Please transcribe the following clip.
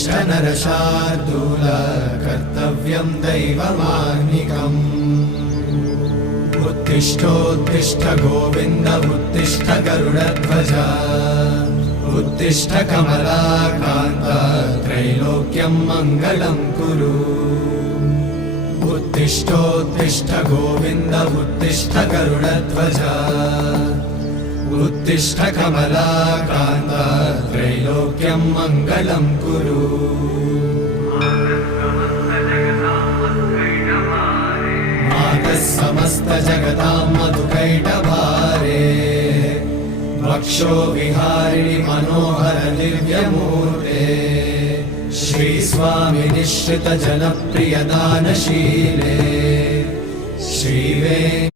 उत्तिष्ठ नरशार्दूल कर्तव्यं दैवमाह्निकम् उत्तिष्ठोत्तिष्ठ गोविन्द उत्तिष्ठ गरुडध्वज उत्तिष्ठ कमलाकान्त त्रैलोक्यं मङ्गलं कुरु उत्तिष्ठोत्तिष्ठ गोविन्द उत्तिष्ठ गरुडध्वज उत्तिष्ठ कमलाकान्त त्रैलोक्यं मङ्गलं कुरु मातः समस्त जगतां मधुकैटभारे वक्षो विहारिणि मनोहर दिव्यमूर्ते श्रीस्वामि निश्रित जनप्रिय दानशीले श्रीवे